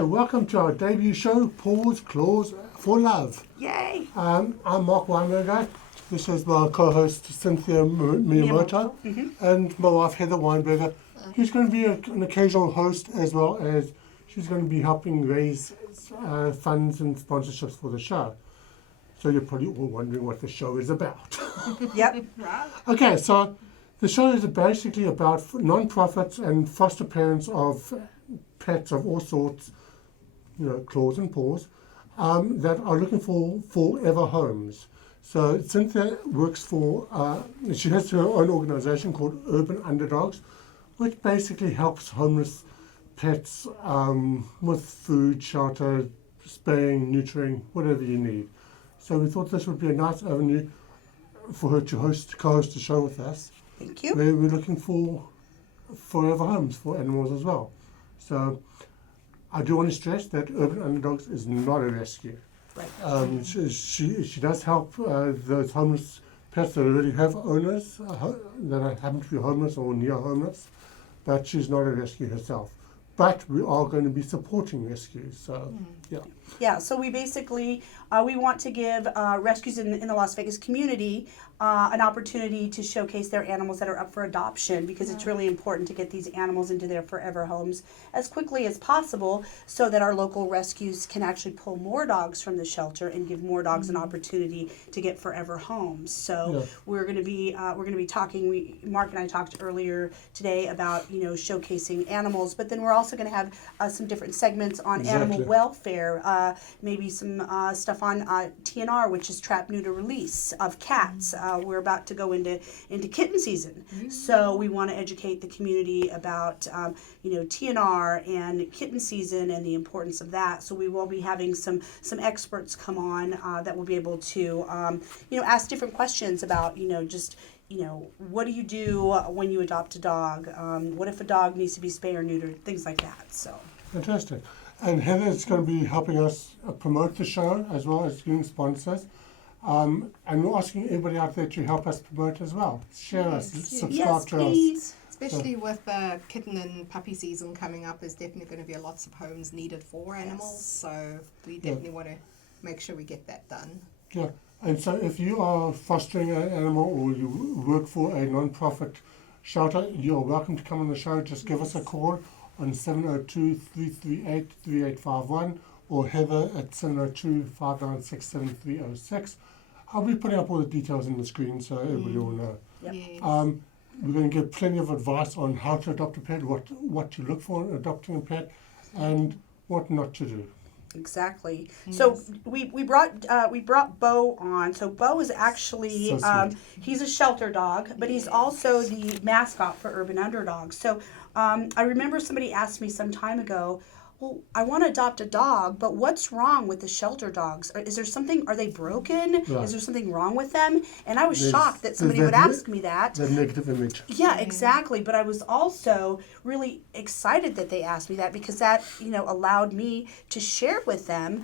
Okay, welcome to our debut show, Paws, Claws for Love. Yay! I'm Mark Weinberger. This is my co-host Cynthia Miyamoto, and my wife Heather Weinberger, who's going to be an occasional host, as well as she's going to be helping raise funds and sponsorships for the show. So you're probably all wondering what the show is about. Yep. Okay, so the show is basically about non-profits and foster parents of pets of all sorts, claws and paws, that are looking for forever homes. So Cynthia works for, she has her own organization called Urban Underdogs, which basically helps homeless pets with food, shelter, spaying, neutering, whatever you need. So we thought this would be a nice avenue for her to co-host the show with us. Thank you. We're looking for forever homes for animals as well. So I do want to stress that Urban Underdogs is not a rescue. Right. She does help those homeless pets that already have owners that happen to be homeless or near homeless, but she's not a rescue herself. But we are going to be supporting rescues, so yeah. Yeah, so we basically, we want to give rescues in the Las Vegas community an opportunity to showcase their animals that are up for adoption, because it's really important to get these animals into their forever homes as quickly as possible so that our local rescues can actually pull more dogs from the shelter and give more dogs an opportunity to get forever homes. So we're going to be talking, Mark and I talked earlier today about, showcasing animals, but then we're also going to have some different segments on animal welfare, maybe some stuff on TNR, which is trap, neuter, release of cats. We're about to go into kitten season, so we want to educate the community about TNR and kitten season and the importance of that. So we will be having some experts come on that will be able to ask different questions about what do you do when you adopt a dog? What if a dog needs to be spayed or neutered? Things like that. So Fantastic. And Heather is going to be helping us promote the show as well as doing sponsors. And we're asking everybody out there to help us promote as well. Share us, subscribe to us. Especially with kitten and puppy season coming up, there's definitely going to be lots of homes needed for animals. So we definitely want to make sure we get that done. Yeah. And so if you are fostering an animal or you work for a non-profit shelter, you're welcome to come on the show. Just give us a call on 702-338-3851 or Heather at 702-596-7306. I'll be putting up all the details in the screen so everybody will know. Yep. Yes. We're going to give plenty of advice on how to adopt a pet, what to look for in adopting a pet, and what not to do. Exactly. So we brought Bo on. So Bo is actually he's a shelter dog, but he's also the mascot for Urban Underdogs. So I remember somebody asked me some time ago, well, I want to adopt a dog, but what's wrong with the shelter dogs? Is there something? Are they broken? Right. Is there something wrong with them? And I was shocked that somebody would ask me that. That negative image. Yeah, exactly. But I was also really excited that they asked me that, because that, allowed me to share with them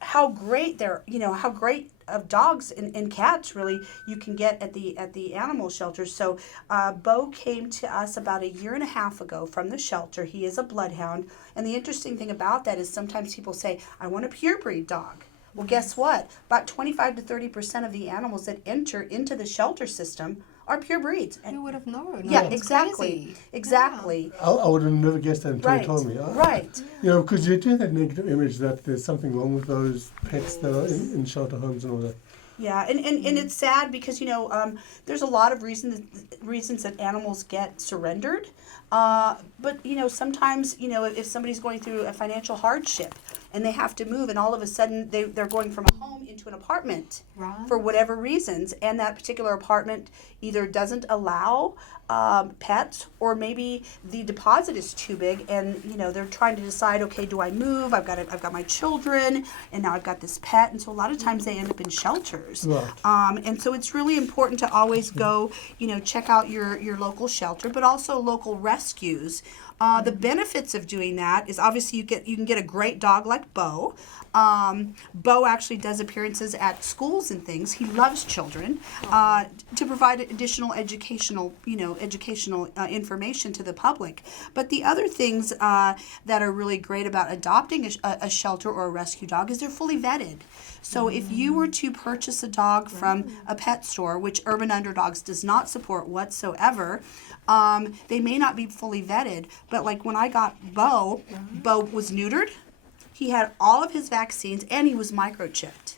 how great how great of dogs and cats really you can get at the animal shelters. So Bo came to us about 1.5 years ago from the shelter. He is a bloodhound, and the interesting thing about that is sometimes people say, I want a purebred dog. Well, guess what? About 25 to 30% of the animals that enter into the shelter system are pure breeds. Who would have known? Yeah, That's exactly. crazy. Exactly. I would have never guessed that until Right. you told me. Right. Because you do have that negative image that there's something wrong with those pets that are in shelter homes and all that. Yeah, and it's sad because there's a lot of reasons that animals get surrendered, but sometimes if somebody's going through a financial hardship and they have to move, and all of a sudden they're going from a home into an apartment for whatever reasons, and that particular apartment either doesn't allow pets, or maybe the deposit is too big, and they're trying to decide, okay, do I move? I've got my children, and now I've got this pet, and so a lot of times they end up in shelters. Right. And so it's really important to always go, check out your local shelter, but also local rescues. The benefits of doing that is obviously you can get a great dog like Bo. Bo actually does appearances at schools and things. He loves children, to provide additional educational, educational information to the public. But the other things that are really great about adopting a shelter or a rescue dog is they're fully vetted. So if you were to purchase a dog from a pet store, which Urban Underdogs does not support whatsoever, they may not be fully vetted. But like when I got Bo, Bo was neutered. He had all of his vaccines and he was microchipped.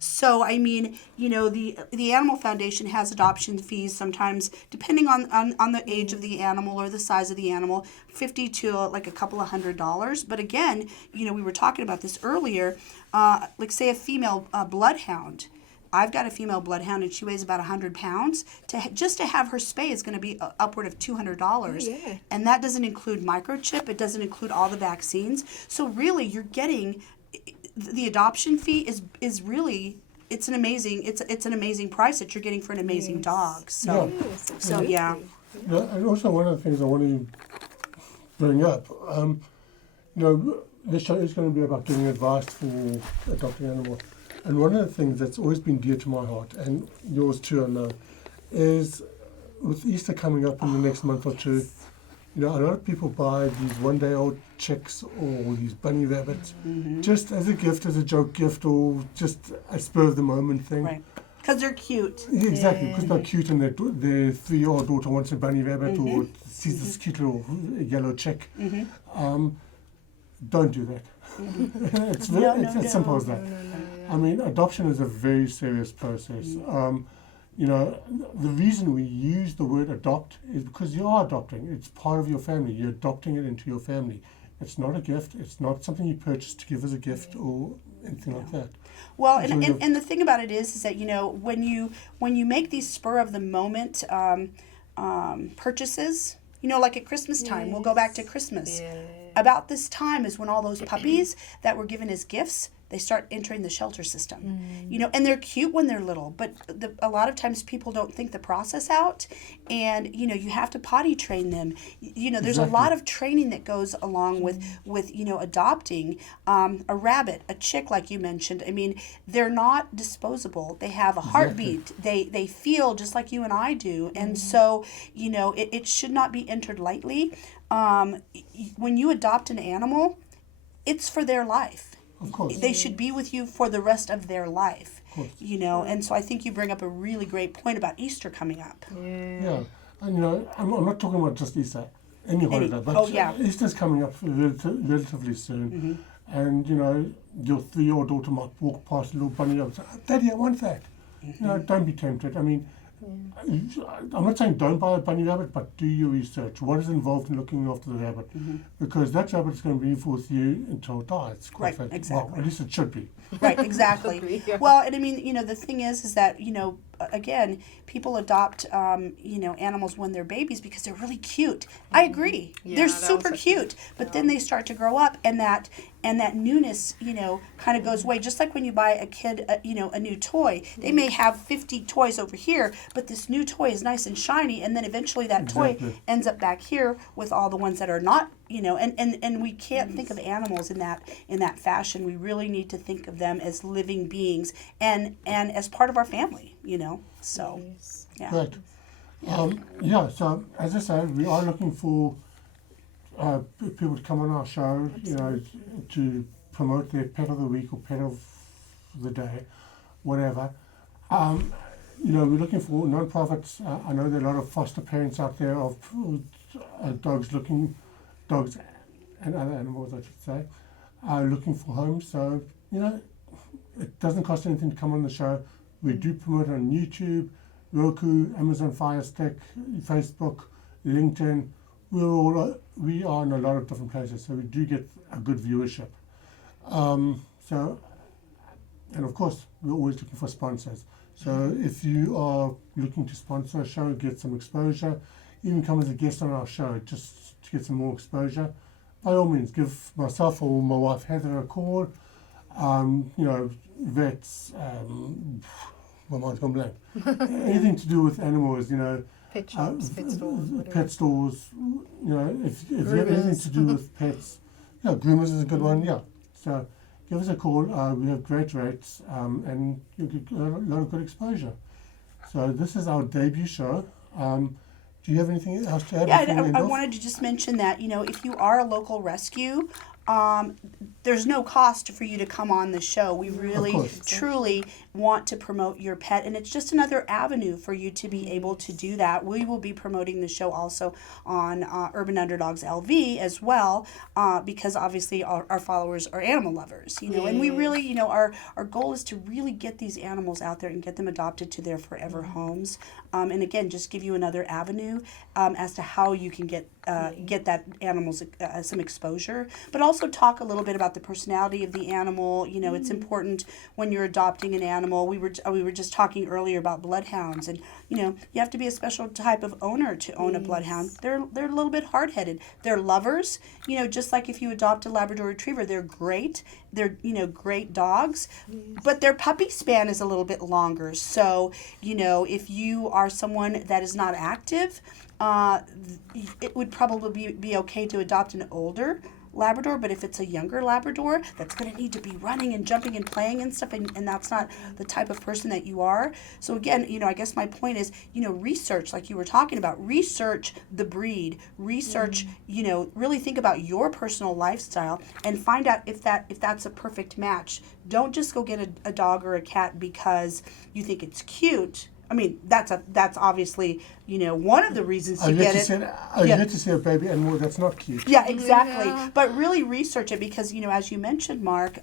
So, I mean, you know, the Animal Foundation has adoption fees sometimes, depending on the age of the animal or the size of the animal, $50 to like a couple of $100. But again, you know, we were talking about this earlier, like say a female bloodhound. I've got a female bloodhound and she weighs about 100 pounds. Just to have her spay is going to be upward of $200. Yeah. And that doesn't include microchip. It doesn't include all the vaccines. So really, you're getting... The adoption fee is really it's an amazing price that you're getting for an amazing dog. So yeah. And also one of the things I want to bring up, you know, this show is going to be about giving advice for adopting animals. And one of the things that's always been dear to my heart, and yours too, I know, is with Easter coming up in the next month or two, you know, a lot of people buy these one-day-old chicks or these bunny rabbits just as a gift, as a joke gift, or just a spur-of-the-moment thing. Right. Because they're cute. Yeah, exactly, because they're cute and their 3-year-old daughter wants a bunny rabbit or sees this cute little yellow chick. Don't do that. It's as simple as that. I mean, adoption is a very serious process. You know, the reason we use the word adopt is because you are adopting. It's part of your family. You're adopting it into your family. It's not a gift. It's not something you purchase to give as a gift or anything like that. Well, and the thing about it is that, you know, when you make these spur of the moment purchases, you know, like at Christmas time, we'll go back to Christmas. About this time is when all those puppies that were given as gifts, they start entering the shelter system. You know, and they're cute when they're little, but a lot of times people don't think the process out, and you know, you have to potty train them. You know, there's a lot of training that goes along with you know, adopting a rabbit, a chick, like you mentioned. I mean, they're not disposable. They have a heartbeat. They feel just like you and I do, and so you know, it should not be entered lightly. When you adopt an animal, it's for their life. Of course. They should be with you for the rest of their life. You know, and so I think you bring up a really great point about Easter coming up. Yeah. And you know, I'm not talking about just Easter, any holiday, but Easter's coming up relatively soon. And you know, your 3-year-old daughter might walk past a little bunny and say, "Daddy, I want that." You know, don't be tempted. I mean, I'm not saying don't buy a bunny rabbit, but do your research. What is involved in looking after the rabbit? Because that rabbit is going to be with you until it dies. Right, exactly. Well, at least it should be. Right, exactly. Well, and I mean, you know, the thing is that, you know, again, people adopt, you know, animals when they're babies because they're really cute. I agree. They're super cute. But then they start to grow up, and that newness, you know, kind of goes away. Just like when you buy a kid, you know, a new toy. They may have 50 toys over here, but this new toy is nice and shiny, and then eventually that toy ends up back here with all the ones that are not, you know, and we can't think of animals in that fashion. We really need to think of them as living beings and as part of our family, you know. So, yeah. Right. So as I said, we are looking for people to come on our show, you know, to promote their pet of the week or pet of the day, whatever. You know, we're looking for non-profits. I know there are a lot of foster parents out there of dogs and other animals, I should say, looking for homes. So, you know, it doesn't cost anything to come on the show. We do promote it on YouTube, Roku, Amazon Fire Stick, Facebook, LinkedIn. We are in a lot of different places, so we do get a good viewership. So, and of course, we're always looking for sponsors. So if you are looking to sponsor a show, get some exposure, even come as a guest on our show just to get some more exposure, by all means, give myself or my wife Heather a call. You know, vets, my mind's gone blank. Anything to do with animals, you know. Pet shops, pet stores, you know, if you have anything to do with pets, yeah, groomers is a good one, yeah. So give us a call. We have great rates, and you get a lot of good exposure. So this is our debut show. Do you have anything else to add? Yeah, before we end I off? wanted to just mention that, if you are a local rescue, there's no cost for you to come on the show. We really, course. truly want to promote your pet, and it's just another avenue for you to be able to do that. We will be promoting the show also on Urban Underdogs LV as well, because obviously our followers are animal lovers, and we really, our goal is to really get these animals out there and get them adopted to their forever homes. And again, just give you another avenue as to how you can get that animals some exposure, but also talk a little bit about the personality of the animal. It's important when you're adopting an animal. We were just talking earlier about bloodhounds, and you have to be a special type of owner to own a bloodhound. They're a little bit hard-headed. They're lovers. Just like if you adopt a Labrador Retriever, they're great. They're great dogs, but their puppy span is a little bit longer. So if you are someone that is not active, it would probably be okay to adopt an older Labrador, but if it's a younger Labrador, that's going to need to be running and jumping and playing and stuff, and that's not the type of person that you are. So again, I guess my point is, research, like you were talking about, research the breed, research, really think about your personal lifestyle and find out if that's a perfect match. Don't just go get a dog or a cat because you think it's cute. I mean, that's obviously, one of the reasons to get it. You get to see a baby animal that's not cute. Yeah, exactly. Yeah. But really research it because, as you mentioned, Mark,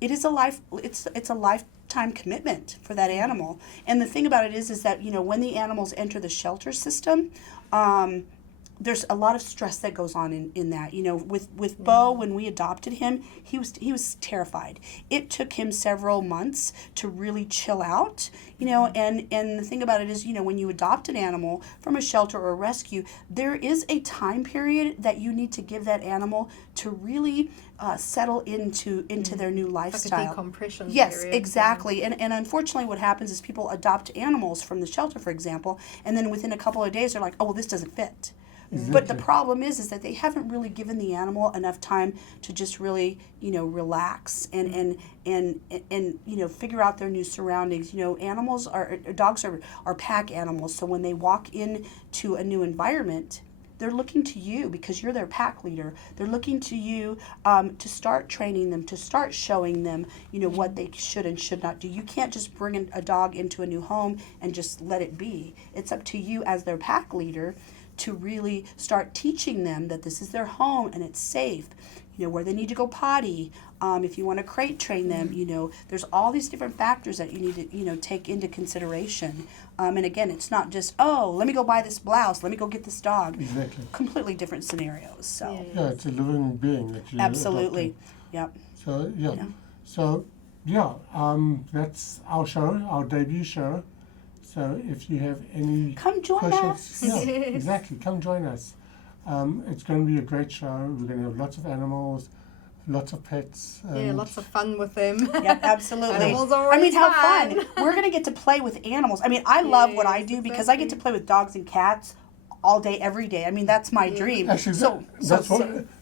it is it's a lifetime commitment for that animal. And the thing about it is that, when the animals enter the shelter system, there's a lot of stress that goes on in that. With Bo, when we adopted him, he was terrified. It took him several months to really chill out, and the thing about it is, when you adopt an animal from a shelter or a rescue, there is a time period that you need to give that animal to really settle into their new lifestyle. Like a decompression Yes, period. exactly. And unfortunately what happens is people adopt animals from the shelter, for example, and then within a couple of days they're like, oh, well, this doesn't fit. Exactly. But the problem is that they haven't really given the animal enough time to just really, relax and figure out their new surroundings. Dogs are pack animals, so when they walk into a new environment, they're looking to you because you're their pack leader. They're looking to you to start training them, to start showing them, what they should and should not do. You can't just bring a dog into a new home and just let it be. It's up to you as their pack leader to really start teaching them that this is their home and it's safe, where they need to go potty. If you want to crate train them, there's all these different factors that you need to, take into consideration. And again, it's not just, oh, let me go buy this blouse, let me go get this dog. Exactly. Completely different scenarios. So Yeah, it's a living being that you absolutely, adopted. yep. So yeah. Yeah. So yeah, that's our show, our debut show. So if you have any Come join questions, us. yeah, exactly, come join us. It's going to be a great show. We're going to have lots of animals, lots of pets. Yeah, lots of fun with them. Yep, absolutely. Animals are always how fun. fun. We're going to get to play with animals. I love what I Yes, do because I get to play with dogs and cats all day, every day. That's my dream. Actually,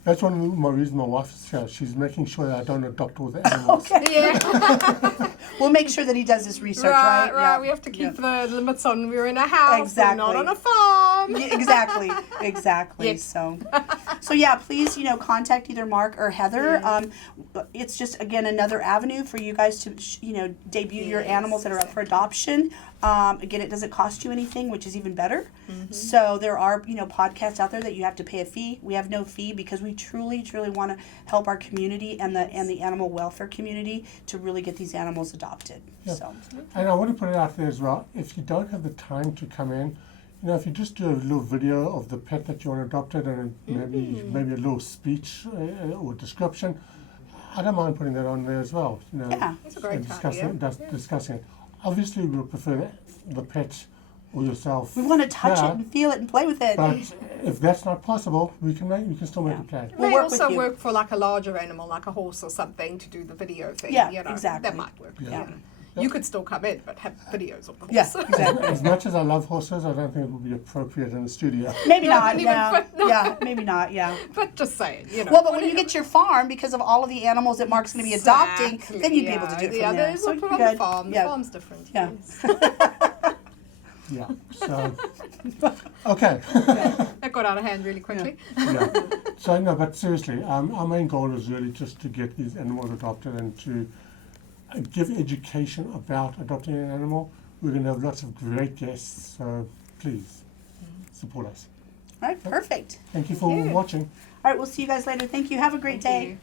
that's one of my reasons my wife is here. She's making sure that I don't adopt all the animals. Okay. Yeah. We'll make sure that he does his research, right? Right. Yeah. We have to keep Yeah. the limits on. We're in a house. Exactly. We're not on a farm. Yeah, exactly. Yes. So yeah, please, contact either Mark or Heather. It's just, again, another avenue for you guys to, debut your animals that are up for adoption. Again, it doesn't cost you anything, which is even better. Mm-hmm. So there are, podcasts out there that you have to pay a fee. We have no fee because we truly, truly want to help our community and the animal welfare community to really get these animals adopted. Yep. So. And I want to put it out there as well, if you don't have the time to come in, if you just do a little video of the pet that you want adopted and maybe a little speech or description, I don't mind putting that on there as well. Yeah. That's a great discussing it. Obviously, we'll prefer the pet or yourself. We want to touch it and feel it and play with it. But if that's not possible, we can still make a plan. We'll May work with also you. work for like a larger animal, like a horse or something, to do the video thing. Yeah, you know, exactly. That might work. Yeah. You could still come in, but have videos, of course. Yeah, exactly. As much as I love horses, I don't think it would be appropriate in the studio. Maybe Yeah, not. even Yeah. put- no. Yeah. Maybe not. Yeah. But just saying, Well, but when you get your farm, because of all of the animals that Mark's going to be adopting, Exactly, then you'd be able to do it yeah, from there. there's So a you're put on the good. farm. The Yeah. farm's different. Yeah. Yes. Yeah. So, okay. That got out of hand really quickly. Yeah. So no, but seriously, our main goal is really just to get these animals adopted and to give education about adopting an animal. We're going to have lots of great guests, so please support us. All right, perfect. Thank you Thank for you. watching. All right, we'll see you guys later. Thank you. Have a great day. Thank you.